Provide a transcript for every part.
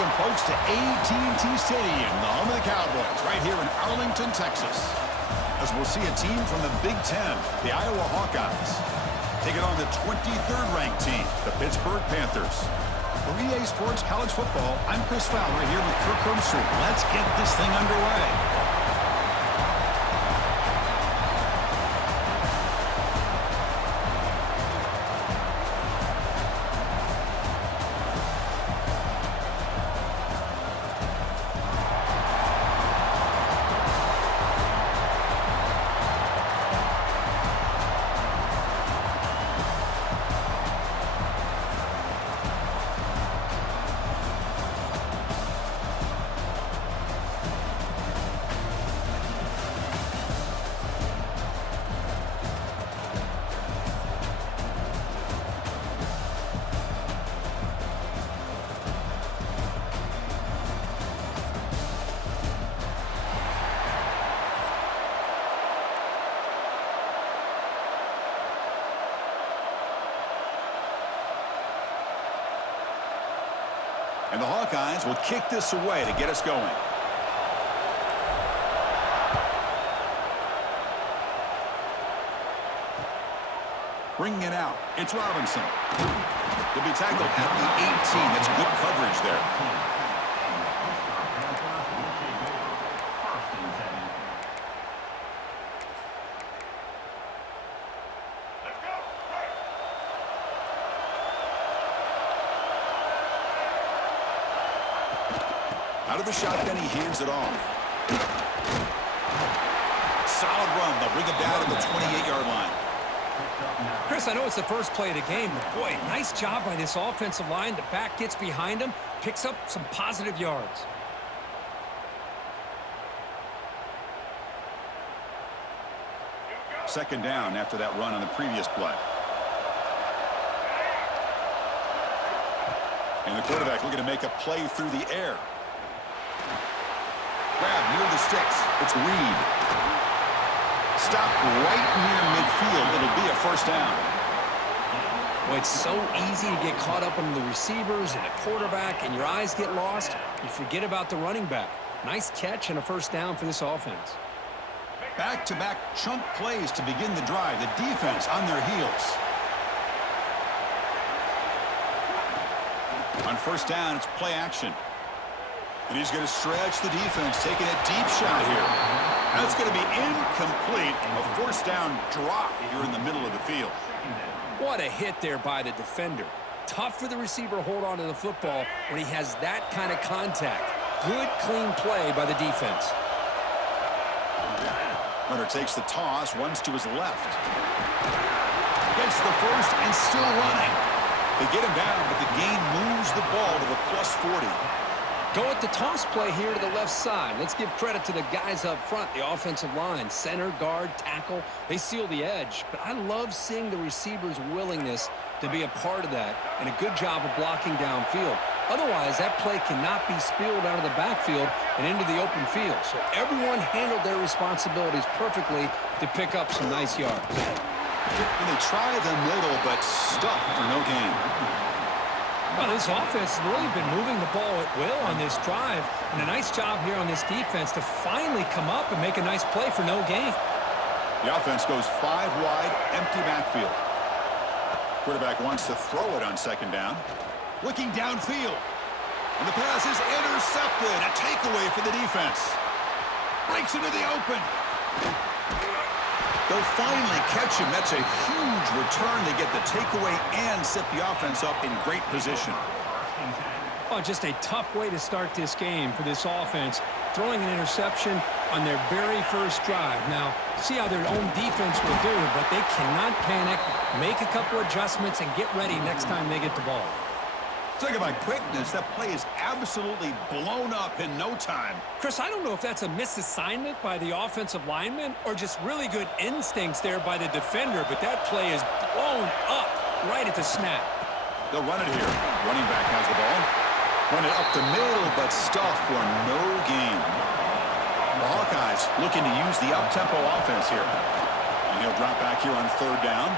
Welcome, folks, to AT&T Stadium, the home of the Cowboys, right here in Arlington, Texas. As we'll see a team from the Big Ten, the Iowa Hawkeyes, taking on the 23rd ranked team, the Pittsburgh Panthers. For EA Sports College Football, I'm Chris Fowler here with Kirk Herbstreit. Let's get this thing underway. And the Hawkeyes will kick this away to get us going. Bringing it out, it's Robinson. He'll be tackled at the 18. That's good coverage there. Out of the shotgun, he hands it off. Solid run. They'll bring it down to the 28-yard line. Chris, I know it's the first play of the game, but boy, nice job by this offensive line. The back gets behind him, picks up some positive yards. Second down after that run on the previous play. And the quarterback looking to make a play through the air. Grab near the sticks. It's Reed. Stop right near midfield. It'll be a first down. Well, it's so easy to get caught up on the receivers and the quarterback, and your eyes get lost. You forget about the running back. Nice catch and a first down for this offense. Back-to-back chunk plays to begin the drive. The defense on their heels. On first down, it's play action. And he's going to stretch the defense, taking a deep shot here. That's going to be incomplete. A first down drop here in the middle of the field. What a hit there by the defender. Tough for the receiver to hold on to the football when he has that kind of contact. Good, clean play by the defense. Runner takes the toss, runs to his left. Gets the first and still running. They get him down, but the gain moves the ball to the +40. Go at the toss play here to the left side. Let's give credit to the guys up front, the offensive line. Center, guard, tackle, they seal the edge. But I love seeing the receiver's willingness to be a part of that and a good job of blocking downfield. Otherwise, that play cannot be spilled out of the backfield and into the open field. So everyone handled their responsibilities perfectly to pick up some nice yards. And they try the middle, but stuff for no gain. Well, this offense has really been moving the ball at will on this drive, and a nice job here on this defense to finally come up and make a nice play for no gain. The offense goes 5 wide, empty backfield. Quarterback wants to throw it on second down. Looking downfield. And the pass is intercepted. A takeaway for the defense. Breaks into the open. They'll finally catch him. That's a huge return. They get the takeaway and set the offense up in great position. Oh, just a tough way to start this game for this offense. Throwing an interception on their very first drive. Now, see how their own defense will do, but they cannot panic, make a couple adjustments, and get ready next time they get the ball. Talk about quickness. That play is absolutely blown up in no time. Chris, I don't know if that's a misassignment by the offensive lineman or just really good instincts there by the defender, but that play is blown up right at the snap. They'll run it here. Running back has the ball. Run it up the middle, but stuff for no gain. The Hawkeyes looking to use the up-tempo offense here. And he'll drop back here on third down.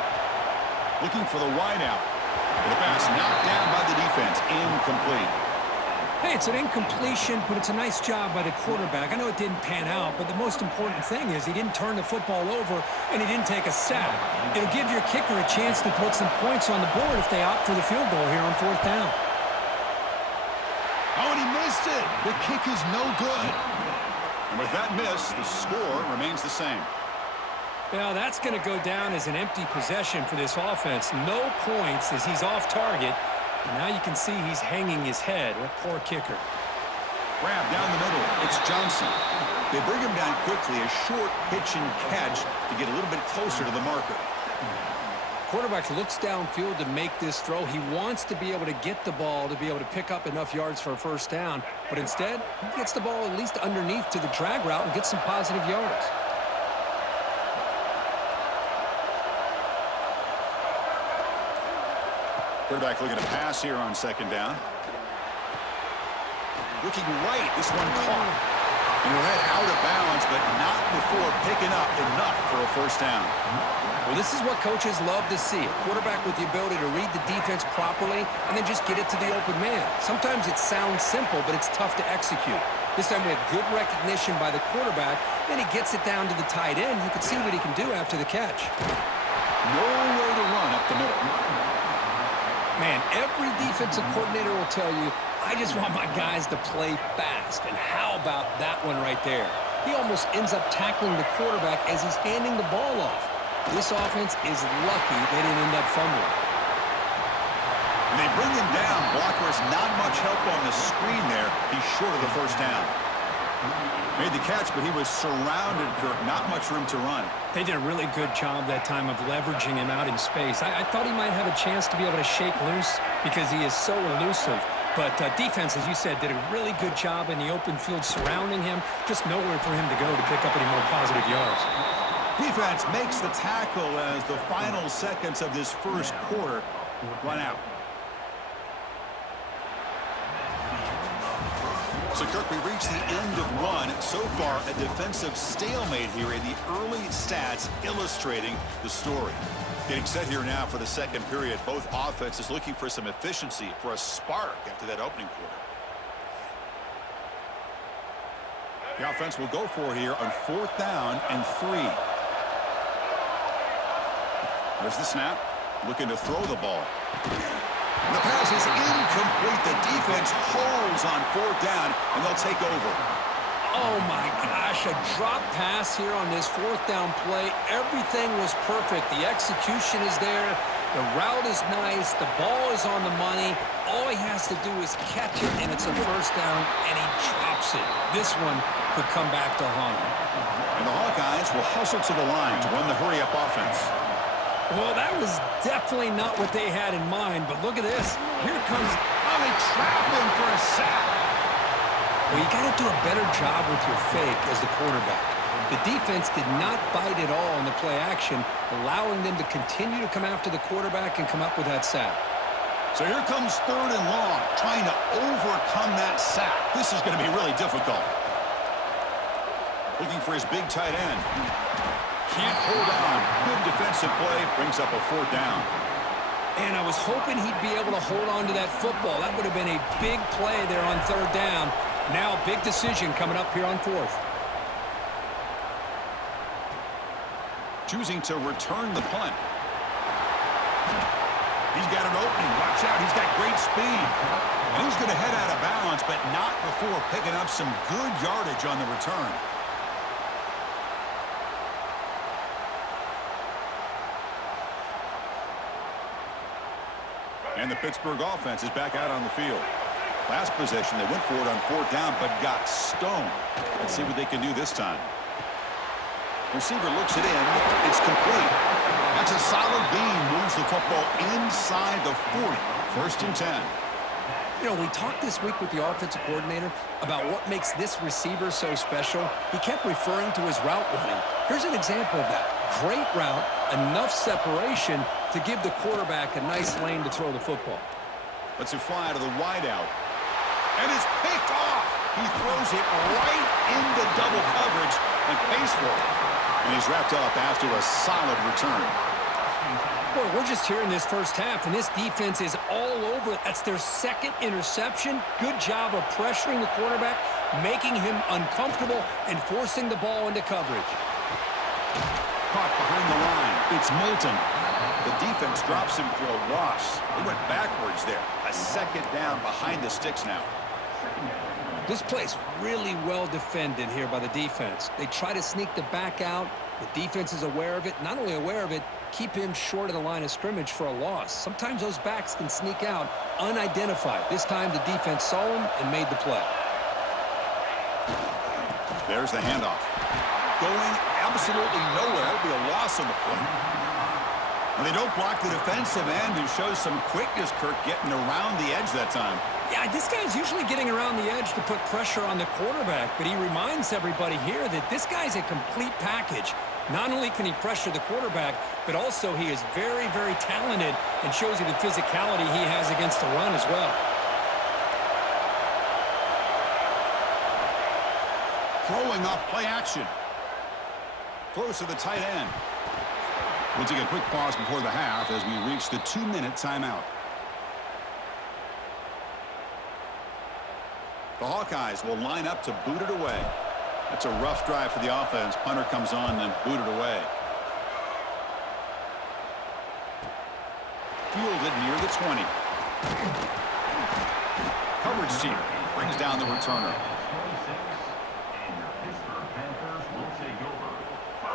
Looking for the wide out. The pass knocked down by the defense. Incomplete. Hey, it's an incompletion, but it's a nice job by the quarterback. I know it didn't pan out, but the most important thing is he didn't turn the football over and he didn't take a sack. It'll give your kicker a chance to put some points on the board if they opt for the field goal here on 4th down. Oh, and he missed it. The kick is no good. And with that miss, the score remains the same. Well, that's going to go down as an empty possession for this offense. No points as he's off target. And now you can see he's hanging his head. What poor kicker. Grab down the middle. It's Johnson. They bring him down quickly. A short pitch and catch to get a little bit closer to the marker. Quarterback looks downfield to make this throw. He wants to be able to get the ball to be able to pick up enough yards for a first down. But instead, he gets the ball at least underneath to the drag route and gets some positive yards. Quarterback looking to pass here on 2nd down. Looking right. This one caught. And he'll head out of bounds, but not before picking up enough for a first down. Well, this is what coaches love to see. A quarterback with the ability to read the defense properly and then just get it to the open man. Sometimes it sounds simple, but it's tough to execute. This time we have good recognition by the quarterback. Then he gets it down to the tight end. You can see what he can do after the catch. Nowhere to run up the middle. Man, every defensive coordinator will tell you, I just want my guys to play fast. And how about that one right there? He almost ends up tackling the quarterback as he's handing the ball off. This offense is lucky they didn't end up fumbling. And they bring him down. Blockers not much help on the screen there. He's short of the first down. Made the catch, but he was surrounded, Kirk. Not much room to run. They did a really good job that time of leveraging him out in space. I thought he might have a chance to be able to shake loose because he is so elusive. But defense, as you said, did a really good job in the open field surrounding him. Just nowhere for him to go to pick up any more positive yards. Defense makes the tackle as the final seconds of this first quarter run out. So, Kirk, we reach the end of one. So far, a defensive stalemate here in the early stats illustrating the story. Getting set here now for the second period. Both offenses looking for some efficiency, for a spark after that opening quarter. The offense will go for here on 4th down and 3. There's the snap. Looking to throw the ball. The pass is incomplete. The defense holds on 4th down, and they'll take over. Oh, my gosh, a drop pass here on this 4th down play. Everything was perfect. The execution is there. The route is nice. The ball is on the money. All he has to do is catch it, and it's a first down, and he drops it. This one could come back to haunt him. And the Hawkeyes will hustle to the line to run the hurry-up offense. Well, that was definitely not what they had in mind, but look at this. Here comes... Oh, they trap him for a sack. Well, you got to do a better job with your fake as the quarterback. The defense did not bite at all in the play action, allowing them to continue to come after the quarterback and come up with that sack. So here comes 3rd and long, trying to overcome that sack. This is going to be really difficult. Looking for his big tight end. Can't hold on. Good defensive play. Brings up a 4th down. And I was hoping he'd be able to hold on to that football. That would have been a big play there on 3rd down. Now a big decision coming up here on 4th. Choosing to return the punt. He's got an opening. Watch out. He's got great speed. And he's going to head out of bounds, but not before picking up some good yardage on the return. And the Pittsburgh offense is back out on the field. Last possession, they went for it on 4th down, but got stoned. Let's see what they can do this time. Receiver looks it in. It's complete. That's a solid gain. Moves the football inside the 40. 1st and 10. You know, we talked this week with the offensive coordinator about what makes this receiver so special. He kept referring to his route running. Here's an example of that. Great route, enough separation to give the quarterback a nice lane to throw the football. Lets it fly to the wideout. And it's picked off. He throws it right into double coverage and pays for it. And he's wrapped up after a solid return. Boy, we're just here in this first half, and this defense is all over it. That's their second interception. Good job of pressuring the quarterback, making him uncomfortable, and forcing the ball into coverage. Caught behind the line. It's Moulton. The defense drops him for a loss. He went backwards there. A second down behind the sticks now. This play's really well defended here by the defense. They try to sneak the back out. The defense is aware of it. Not only aware of it, keep him short of the line of scrimmage for a loss. Sometimes those backs can sneak out unidentified. This time the defense saw him and made the play. There's the handoff. Going absolutely nowhere. It'll be a loss on the play. And they don't block the defensive end, who shows some quickness, Kirk, getting around the edge that time. Yeah, this guy's usually getting around the edge to put pressure on the quarterback, but he reminds everybody here that this guy's a complete package. Not only can he pressure the quarterback, but also he is very, very talented and shows you the physicality he has against the run as well. Throwing off play action. Close to the tight end. We'll take a quick pause before the half as we reach the 2-minute timeout. The Hawkeyes will line up to boot it away. That's a rough drive for the offense. Punter comes on and booted away. Fielded near the 20. Coverage team brings down the returner.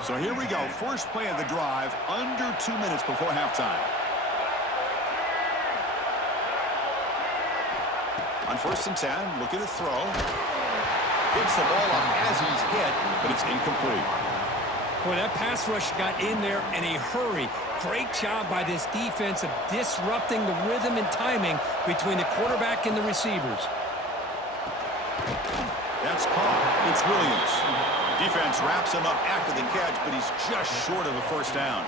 So here we go. First play of the drive, under 2 minutes before halftime. On 1st and 10, look at the throw. Hits the ball up as he's hit, but it's incomplete. Boy, that pass rush got in there in a hurry. Great job by this defense of disrupting the rhythm and timing between the quarterback and the receivers. That's caught. It's Williams. Defense wraps him up after the catch, but he's just short of a first down.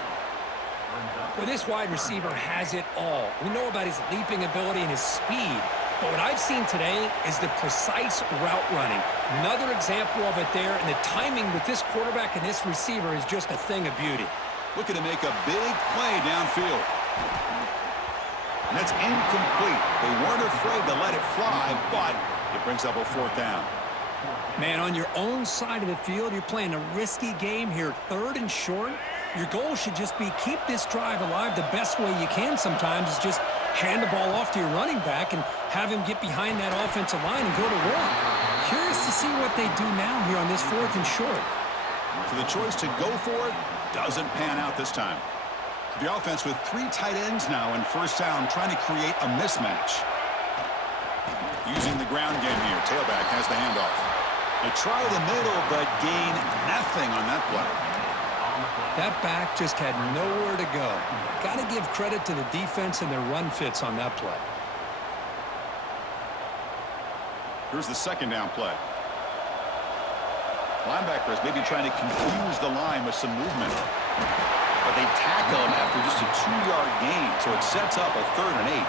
Well, this wide receiver has it all. We know about his leaping ability and his speed. But what I've seen today is the precise route running. Another example of it there, and the timing with this quarterback and this receiver is just a thing of beauty. Looking to make a big play downfield. And that's incomplete. They weren't afraid to let it fly, but it brings up a 4th down. Man, on your own side of the field, you're playing a risky game here, 3rd and short. Your goal should just be keep this drive alive the best way you can sometimes is just hand the ball off to your running back and have him get behind that offensive line and go to work. Curious to see what they do now here on this 4th and short. So the choice to go for it doesn't pan out this time. The offense with 3 tight ends now in 1st down, trying to create a mismatch. Using the ground game here. Tailback has the handoff. They try the middle, but gain nothing on that play. That back just had nowhere to go. Got to give credit to the defense and their run fits on that play. Here's the 2nd down play. Linebackers maybe trying to confuse the line with some movement. But they tackle him after just a 2-yard gain, so it sets up a 3rd and 8.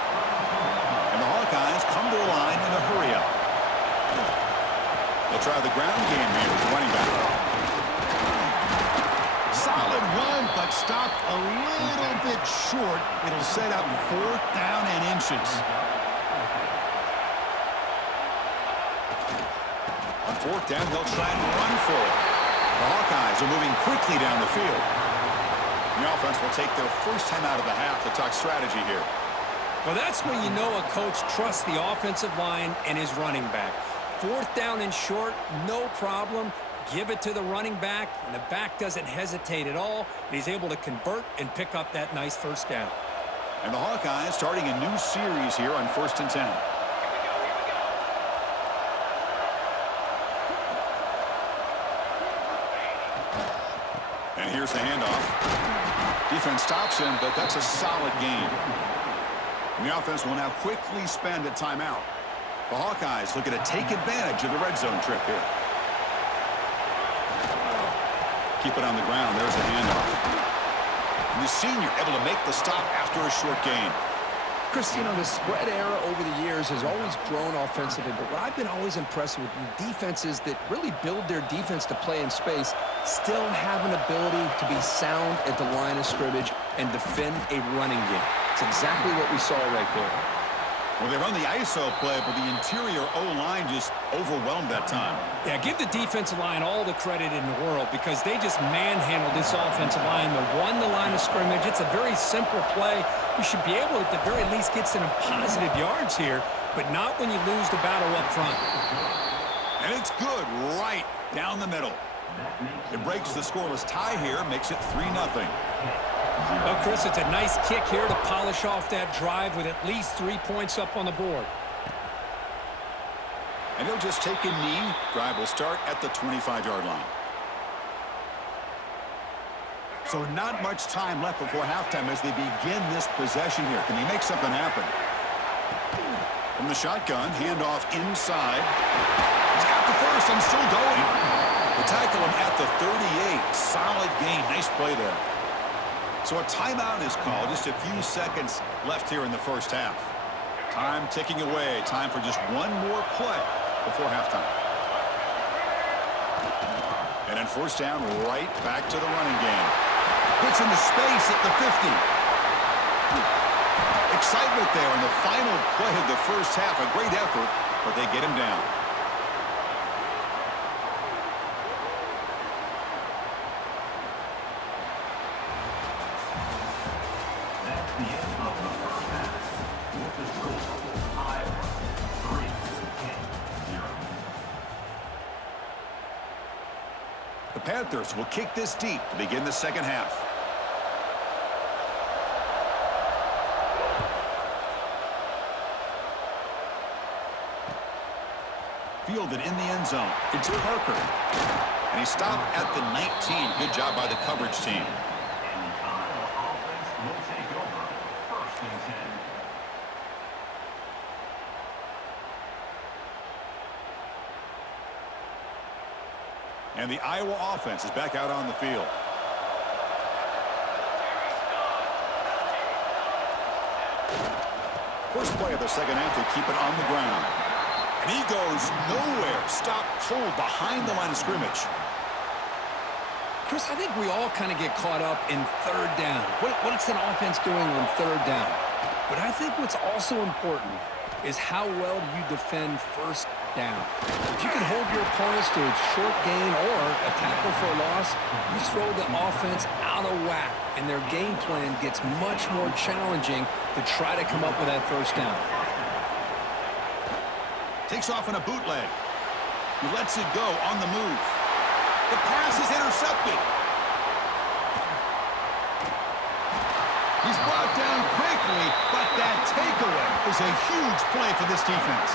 And the Hawkeyes come to the line in a hurry-up. They'll try the ground game here with the running back. Solid run, but stopped a little bit short. It'll set up 4th down and inches. On 4th down, they'll try and run for it. The Hawkeyes are moving quickly down the field. The offense will take their first time out of the half to talk strategy here. Well, that's when you know a coach trusts the offensive line and his running back. 4th down and short, no problem. Give it to the running back, and the back doesn't hesitate at all. He's able to convert and pick up that nice 1st down. And the Hawkeyes starting a new series here on 1st and 10. And here's the handoff. Defense stops him, but that's a solid gain. And the offense will now quickly spend a timeout. The Hawkeyes looking to take advantage of the red zone trip here. Keep it on the ground. There's the handoff. And the senior able to make the stop after a short gain. Chris, you know, the spread era over the years has always grown offensively, but what I've been always impressed with defenses that really build their defense to play in space still have an ability to be sound at the line of scrimmage and defend a running game. It's exactly what we saw right there. Well, they run the ISO play, but the interior O-line just overwhelmed that time. Yeah, give the defensive line all the credit in the world because they just manhandled this offensive line. They won the line of scrimmage. It's a very simple play. You should be able to, at the very least, get some positive yards here, but not when you lose the battle up front. And it's good right down the middle. It breaks the scoreless tie here, makes it 3-0. Well, Chris, it's a nice kick here to polish off that drive with at least 3 points up on the board. And he'll just take a knee. Drive will start at the 25-yard line. So not much time left before halftime as they begin this possession here. Can he make something happen? From the shotgun, handoff inside. He's got the first and still going. They tackle him at the 38. Solid gain. Nice play there. So a timeout is called. Just a few seconds left here in the first half. Time ticking away. Time for just one more play before halftime. And then first down, right back to the running game. Puts into space at the 50. Excitement there in the final play of the first half. A great effort, but they get him down. The Panthers will kick this deep to begin the second half. Fielded in the end zone. It's Parker. And he stopped at the 19. Good job by the coverage team. And the Iowa offense is back out on the field. First play of the second half, they keep it on the ground. And he goes nowhere. Stop cold behind the line of scrimmage. Chris, I think we all kind of get caught up in third down. What's an offense doing on third down? But I think what's also important is how well you defend first down. If you can hold your opponents to a short gain or a tackle for a loss, you throw the offense out of whack, and their game plan gets much more challenging to try to come up with that first down. Takes off in a bootleg. He lets it go on the move. The pass is intercepted. He's brought down quickly, but that takeaway is a huge play for this defense.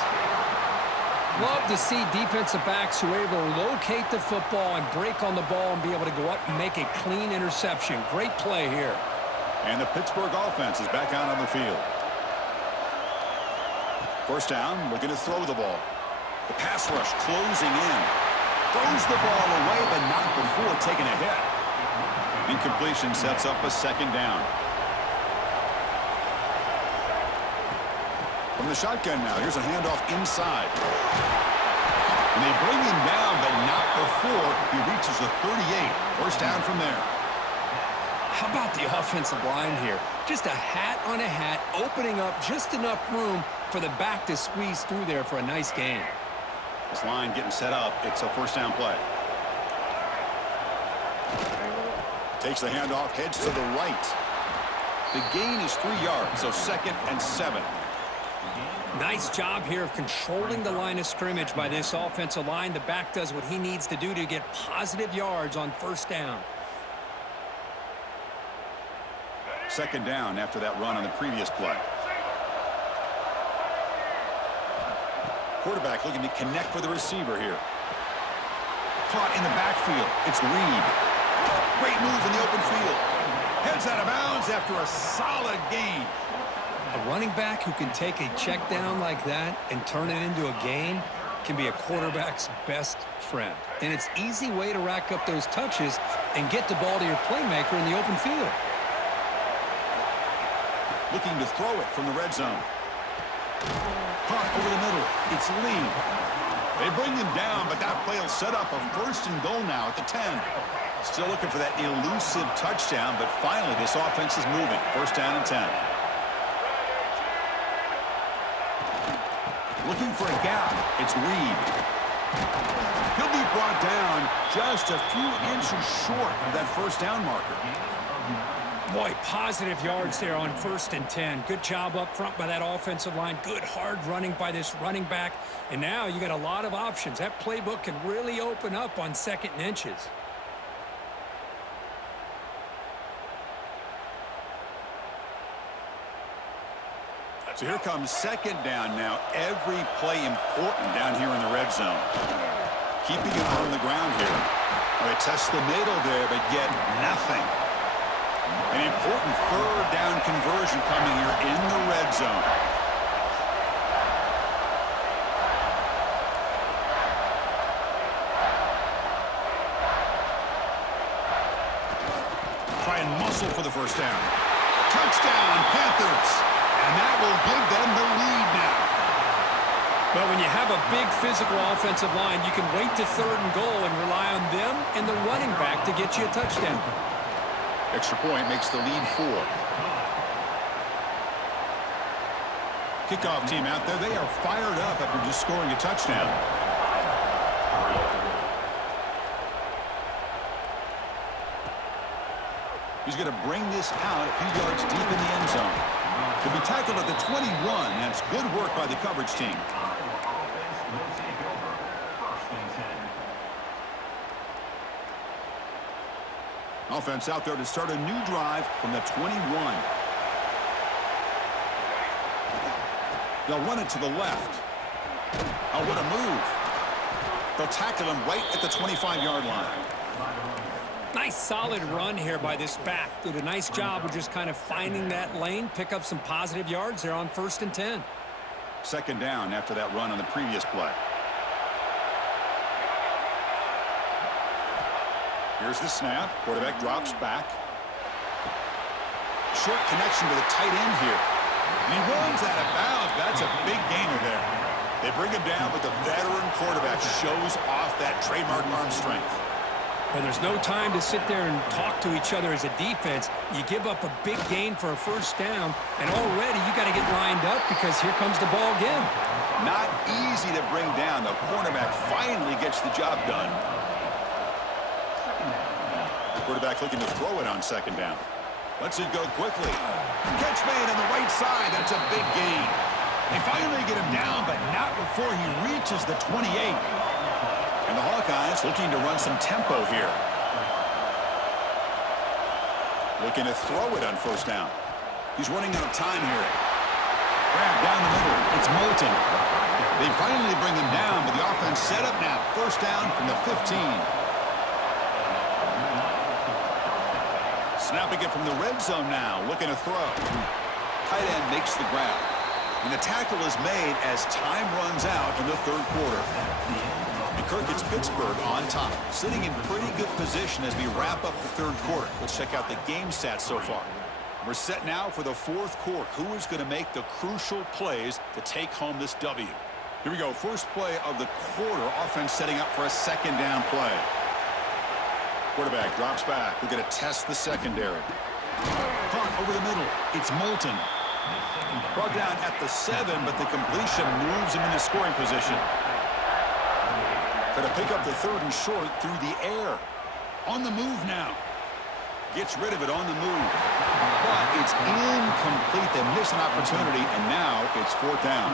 Love to see defensive backs who are able to locate the football and break on the ball and be able to go up and make a clean interception. Great play here. And the Pittsburgh offense is back out on the field. First down, looking to throw the ball. The pass rush closing in. Throws the ball away, but not before taking a hit. Incompletion sets up a second down. From the shotgun now, here's a handoff inside. And they bring him down, but not before he reaches the 38. First down from there. How about the offensive line here? Just a hat on a hat, opening up just enough room for the back to squeeze through there for a nice gain. This line getting set up. It's a first down play. Takes the handoff, heads to the right. The gain is 3 yards, so 2nd and 7. Nice job here of controlling the line of scrimmage by this offensive line. The back does what he needs to do to get positive yards on first down. Second down after that run on the previous play. Quarterback looking to connect with the receiver here. Caught in the backfield. It's Reed. Great move in the open field. Heads out of bounds after a solid gain. A running back who can take a check down like that and turn it into a gain can be a quarterback's best friend. And it's an easy way to rack up those touches and get the ball to your playmaker in the open field. Looking to throw it from the red zone. Caught over the middle. It's Lee. They bring him down, but that play will set up a 1st and goal now at the 10. Still looking for that elusive touchdown, but finally this offense is moving. First down and 10. Looking for a gap. It's Reed. He'll be brought down just a few inches short of that first down marker. Boy, positive yards there on 1st and 10. Good job up front by that offensive line. Good hard running by this running back. And now you got a lot of options. That playbook can really open up on 2nd and inches. So here comes 2nd down now. Every play important down here in the red zone. Keeping it on the ground here. All right, test the middle there, but get nothing. An important 3rd down conversion coming here in the red zone. Try and muscle for the first down. Touchdown, Panthers. And that will give them the lead now. But when you have a big physical offensive line, you can wait to 3rd and goal and rely on them and the running back to get you a touchdown. Extra point makes the lead 4. Kickoff team out there. They are fired up after just scoring a touchdown. He's going to bring this out a few yards deep in the end zone. To be tackled at the 21. That's good work by the coverage team. Offense out there to start a new drive from the 21. They'll run it to the left. Oh, what a move. They'll tackle him right at the 25-yard line. Nice solid run here by this back. Did a nice job of just kind of finding that lane, pick up some positive yards there on 1st and 10. 2nd down after that run on the previous play. Here's the snap. Quarterback drops back. Short connection to the tight end here. And he runs out of bounds. That's a big gainer there. They bring him down, but the veteran quarterback shows off that trademark arm strength. Well, there's no time to sit there and talk to each other as a defense. You give up a big gain for a first down, and already you got to get lined up because here comes the ball again. Not easy to bring down. The cornerback finally gets the job done. Quarterback looking to throw it on 2nd down. Lets it go quickly. Catch made on the right side. That's a big gain. They finally get him down, but not before he reaches the 28. And the Hawkeyes looking to run some tempo here. Looking to throw it on 1st down. He's running out of time here. Grab down the middle. It's Moulton. They finally bring him down, but the offense set up now. 1st down from the 15. Snapping it from the red zone now. Looking to throw. Tight end makes the grab. And the tackle is made as time runs out in the 3rd quarter. And Kirk, it's Pittsburgh on top, sitting in pretty good position as we wrap up the 3rd quarter. Let's check out the game stats so far. We're set now for the 4th quarter. Who is going to make the crucial plays to take home this W? Here we go. First play of the quarter. Offense setting up for a 2nd down play. Quarterback drops back. We're going to test the secondary. Caught over the middle. It's Moulton. Brought down at the 7, but the completion moves him into scoring position. Going to pick up the 3rd and short through the air. On the move now. Gets rid of it on the move. But it's incomplete. They miss an opportunity, and now it's 4th down.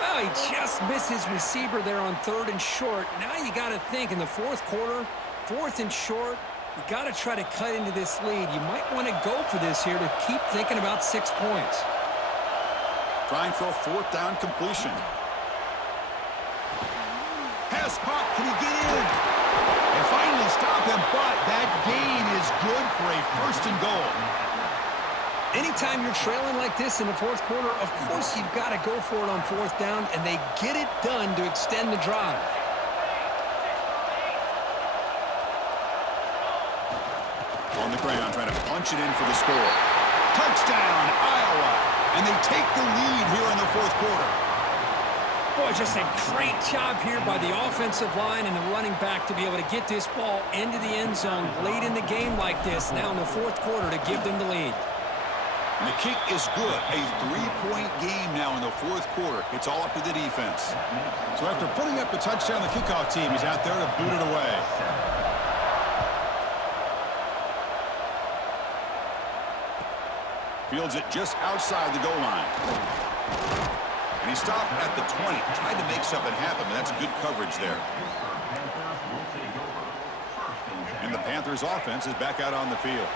Well, he just missed his receiver there on 3rd and short. Now you got to think in the 4th quarter, 4th and short, you got to try to cut into this lead. You might want to go for this here to keep thinking about 6 points. Trying for a 4th down completion. Pass caught. Can he get in? They finally stop him, but that gain is good for a 1st and goal. Anytime you're trailing like this in the 4th quarter, of course you've got to go for it on 4th down, and they get it done to extend the drive. On the ground, trying to punch it in for the score. Touchdown, Iowa. And they take the lead here in the 4th quarter. Boy, just a great job here by the offensive line and the running back to be able to get this ball into the end zone late in the game like this, now in the fourth quarter, to give them the lead. And the kick is good. A 3-point game now in the fourth quarter. It's all up to the defense. So after putting up the touchdown, the kickoff team is out there to boot it away. Fields it just outside the goal line. And he stopped at the 20. Tried to make something happen, but that's good coverage there. And the Panthers offense is back out on the field.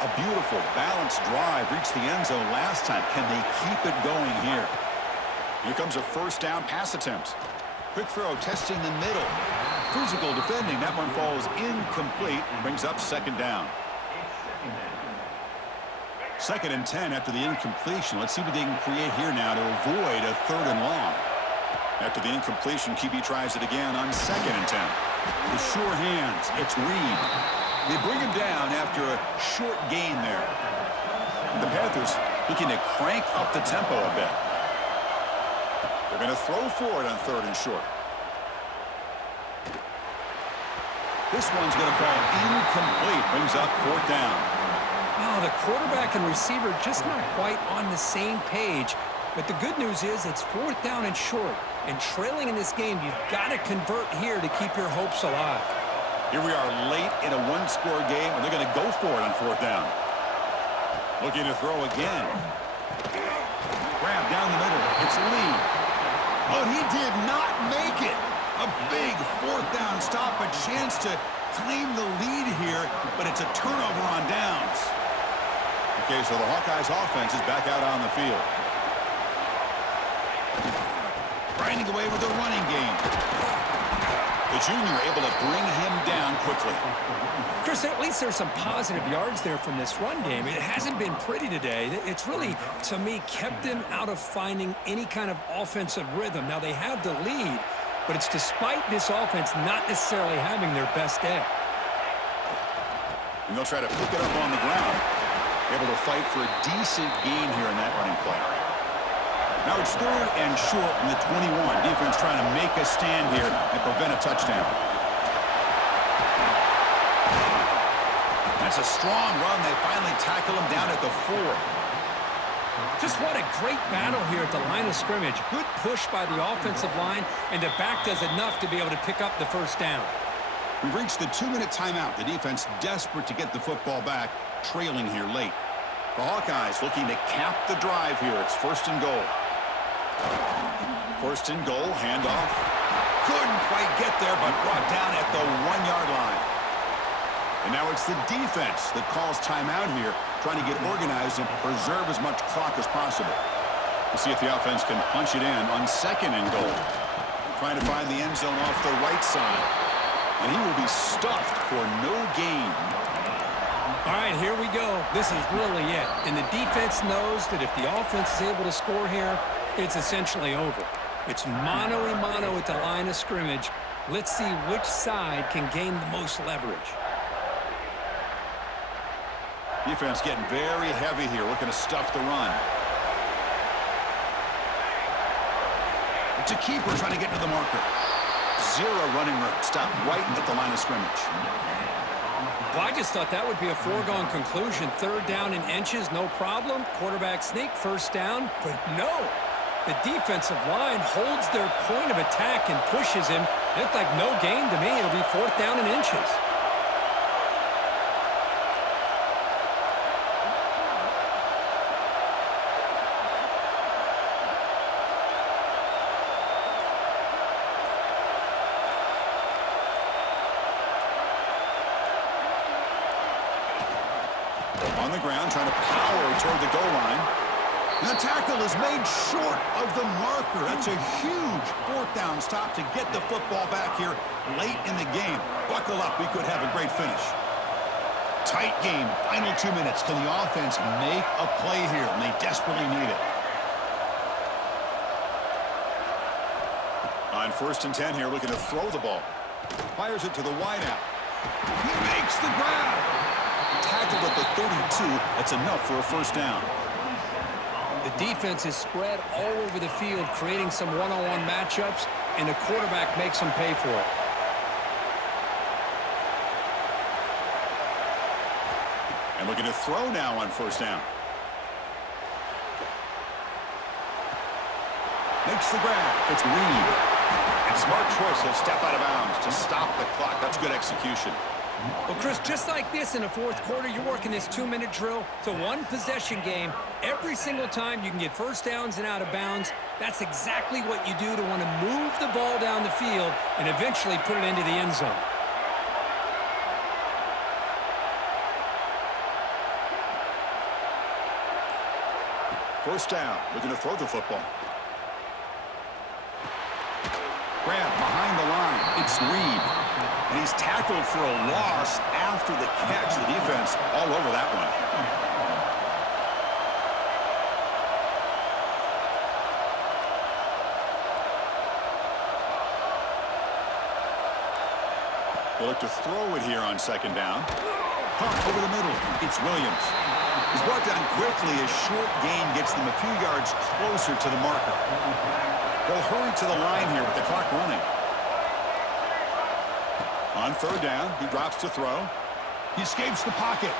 A beautiful, balanced drive reached the end zone last time. Can they keep it going here? Here comes a first down pass attempt. Quick throw, testing the middle. Physical defending. That one falls incomplete. Brings up second down. 2nd and 10 after the incompletion. Let's see what they can create here now to avoid a 3rd and long. After the incompletion, QB tries it again on 2nd and 10. With sure hands, it's Reed. They bring him down after a short gain there. The Panthers looking to crank up the tempo a bit. They're going to throw for it on 3rd and short. This one's going to fall incomplete. Brings up 4th down. Oh, the quarterback and receiver just not quite on the same page. But the good news is it's 4th down and short. And trailing in this game, you've got to convert here to keep your hopes alive. Here we are late in a one-score game, and they're going to go for it on 4th down. Looking to throw again. Grab down the middle. It's Lee. But he did not make it. A big 4th down stop, a chance to claim the lead here, but it's a turnover on downs. Okay, so the Hawkeyes offense is back out on the field. Grinding away with the running game. The junior able to bring him down quickly. Chris, at least there's some positive yards there from this run game. It hasn't been pretty today. It's really, to me, kept them out of finding any kind of offensive rhythm. Now, they have the lead, but it's despite this offense not necessarily having their best day. And they'll try to pick it up on the ground. Able to fight for a decent gain here in that running play. Now it's 3rd and short in the 21. Defense trying to make a stand here and prevent a touchdown. That's a strong run. They finally tackle him down at the 4. Just what a great battle here at the line of scrimmage. Good push by the offensive line, and the back does enough to be able to pick up the first down. We've reached the 2-minute timeout. The defense desperate to get the football back, trailing here late. The Hawkeyes looking to cap the drive here. It's 1st and goal. 1st and goal, handoff. Couldn't quite get there, but brought down at the 1-yard line. And now it's the defense that calls timeout here, trying to get organized and preserve as much clock as possible. We'll see if the offense can punch it in on 2nd and goal. Trying to find the end zone off the right side. And he will be stuffed for no gain. All right, here we go. This is really it. And the defense knows that if the offense is able to score here, it's essentially over. It's mano-a-mano at the line of scrimmage. Let's see which side can gain the most leverage. Defense getting very heavy here, looking to stuff the run. It's a keeper trying to get to the marker. 0 running room. Stop right at the line of scrimmage. Well, I just thought that would be a foregone conclusion. 3rd down in inches, no problem. Quarterback sneak, 1st down. But no, the defensive line holds their point of attack and pushes him. It looked like no gain to me. It'll be 4th down in inches. On the ground, trying to power toward the goal line. And the tackle is made short of the marker. That's a huge 4th down stop to get the football back here late in the game. Buckle up. We could have a great finish. Tight game. Final 2 minutes. Can the offense make a play here? And they desperately need it. On 1st and 10 here, looking to throw the ball. Fires it to the wideout. He makes the grab. Tackled at the 32. That's enough for a 1st down. The defense is spread all over the field, creating some one-on-one matchups, and the quarterback makes them pay for it. And looking to throw now on first down. Makes the grab. It's Reed. And smart choice. He'll step out of bounds to stop the clock. That's good execution. Well, Chris, just like this in the fourth quarter, you're working this 2-minute drill. It's a one-possession game. Every single time you can get first downs and out of bounds. That's exactly what you do to want to move the ball down the field and eventually put it into the end zone. First down. Looking to throw the football. Grab behind the line. It's Reed. And he's tackled for a loss after the catch. The defense all over that one. They look to throw it here on second down. Pump over the middle. It's Williams. He's brought down quickly. A short gain gets them a few yards closer to the marker. They'll hurry to the line here with the clock running. On third down, he drops to throw. He escapes the pocket.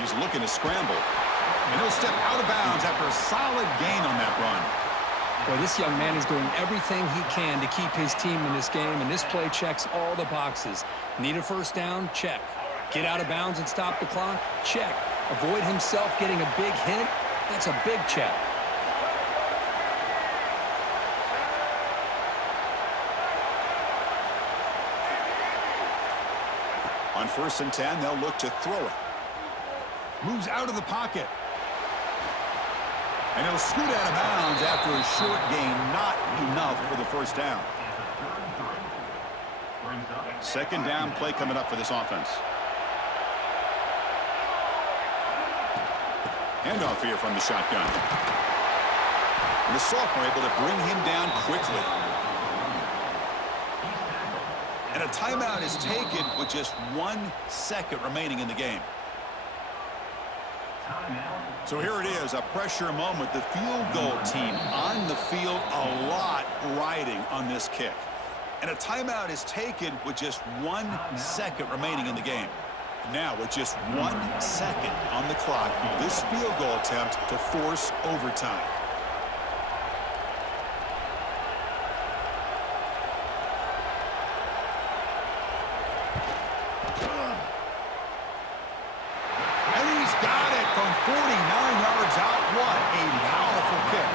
He's looking to scramble. And he'll step out of bounds after a solid gain on that run. Boy, this young man is doing everything he can to keep his team in this game, and this play checks all the boxes. Need a first down? Check. Get out of bounds and stop the clock? Check. Avoid himself getting a big hit? That's a big check. On 1st and 10, they'll look to throw it. Moves out of the pocket. And he'll scoot out of bounds after a short gain. Not enough for the first down. Second down play coming up for this offense. Handoff here from the shotgun. And the sophomore able to bring him down quickly. And a timeout is taken with just 1 second remaining in the game. So here it is, a pressure moment. The field goal team on the field, a lot riding on this kick. And a timeout is taken with just 1 second remaining in the game. Now, with just 1 second on the clock, this field goal attempt to force overtime. And he's got it from 49 yards out. What a powerful kick.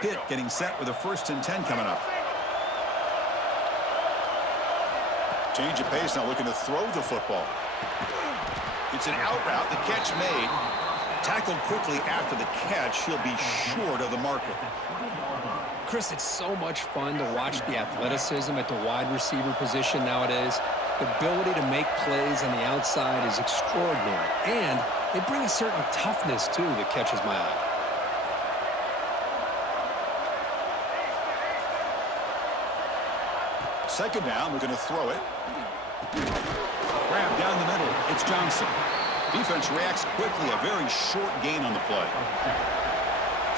Pitt getting set with a 1st and 10 coming up. Change of pace now, looking to throw the football. It's an out route, the catch made. Tackled quickly after the catch. He'll be short of the marker. Chris, it's so much fun to watch the athleticism at the wide receiver position nowadays. The ability to make plays on the outside is extraordinary. And they bring a certain toughness, too, that catches my eye. Second down, we're going to throw it. Grab down the middle. It's Johnson. Defense reacts quickly. A very short gain on the play.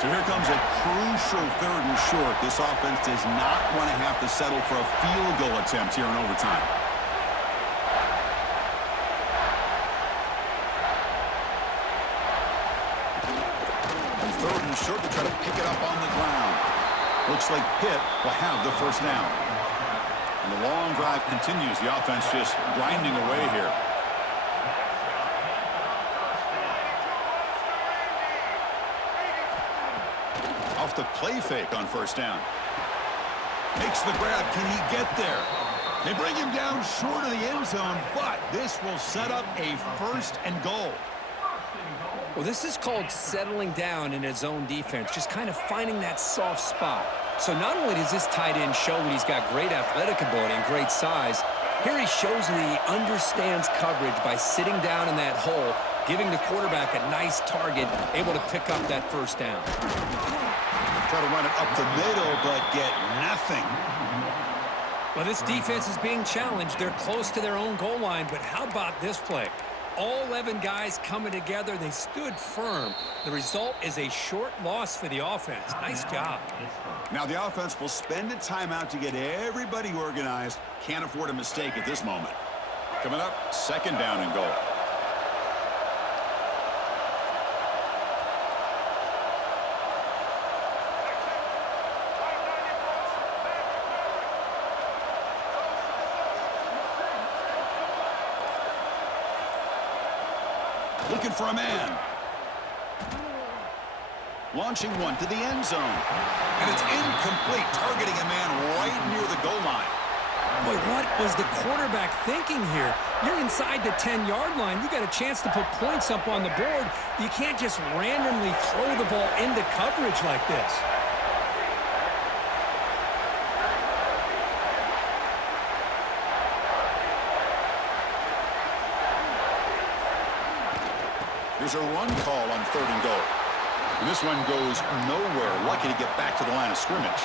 So here comes a crucial 3rd and short. This offense does not want to have to settle for a field goal attempt here in overtime. And 3rd and short to try to pick it up on the ground. Looks like Pitt will have the first down. And the long drive continues. The offense just grinding away here. Off the play fake on 1st down. Makes the grab. Can he get there? They bring him down short of the end zone, but this will set up a 1st and goal. Well, this is called settling down in his own defense, just kind of finding that soft spot. So not only does this tight end show that he's got great athletic ability and great size, here he shows that he understands coverage by sitting down in that hole giving the quarterback a nice target, able to pick up that first down. Try to run it up the middle, but get nothing. Well, this defense is being challenged. They're close to their own goal line, but how about this play? All 11 guys coming together. They stood firm. The result is a short loss for the offense. Nice job. Now the offense will spend a timeout to get everybody organized. Can't afford a mistake at this moment. Coming up, second down and goal. Looking for a man. Launching one to the end zone. And it's incomplete, targeting a man right near the goal line. Boy, what was the quarterback thinking here? You're inside the 10-yard line. You got a chance to put points up on the board. You can't just randomly throw the ball into coverage like this. There's a run call on 3rd and goal. And this one goes nowhere. Lucky to get back to the line of scrimmage.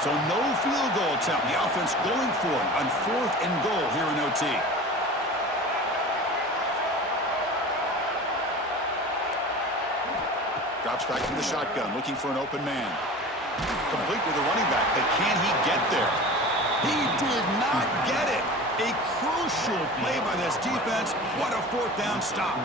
So no field goal attempt. The offense going for it on 4th and goal here in OT. Drops back from the shotgun, looking for an open man. Complete with the running back, but can he get there? He did not get it. A crucial play by this defense. What a 4th down stop.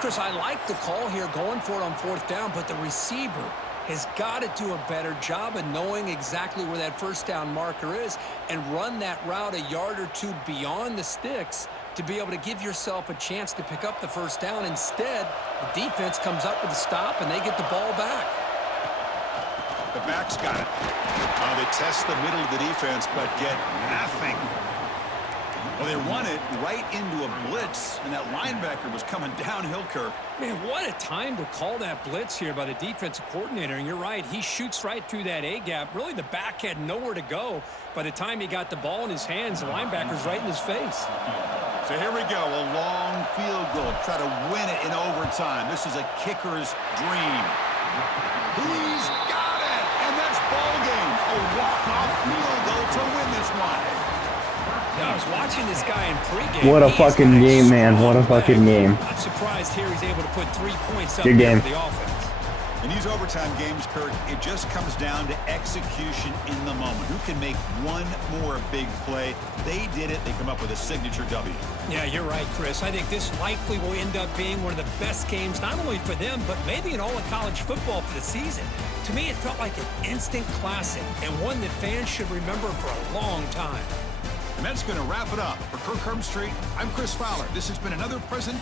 Chris, I like the call here going for it on 4th down, but the receiver has got to do a better job of knowing exactly where that first down marker is and run that route a yard or two beyond the sticks to be able to give yourself a chance to pick up the first down. Instead, the defense comes up with a stop and they get the ball back. The back's got it. They test the middle of the defense, but get nothing. Well, they run it right into a blitz, and that linebacker was coming downhill, Kirk. Man, what a time to call that blitz here by the defensive coordinator. And you're right, he shoots right through that A-gap. Really, the back had nowhere to go. By the time he got the ball in his hands, the linebacker's right in his face. So here we go, a long field goal. Try to win it in overtime. This is a kicker's dream. He's got it, and that's ball game. A walk-off field goal to win this one. I was watching this guy in pregame. What a fucking game, man. What a fucking game. I'm surprised here he's able to put 3 points up Good there game. for the offense. In these overtime games, Kirk, it just comes down to execution in the moment. Who can make one more big play? They did it. They come up with a signature W. Yeah, you're right, Chris. I think this likely will end up being one of the best games, not only for them, but maybe in all of college football for the season. To me, it felt like an instant classic and one that fans should remember for a long time. And that's going to wrap it up. For Kirk Herbstreit, I'm Chris Fowler. This has been another presentation.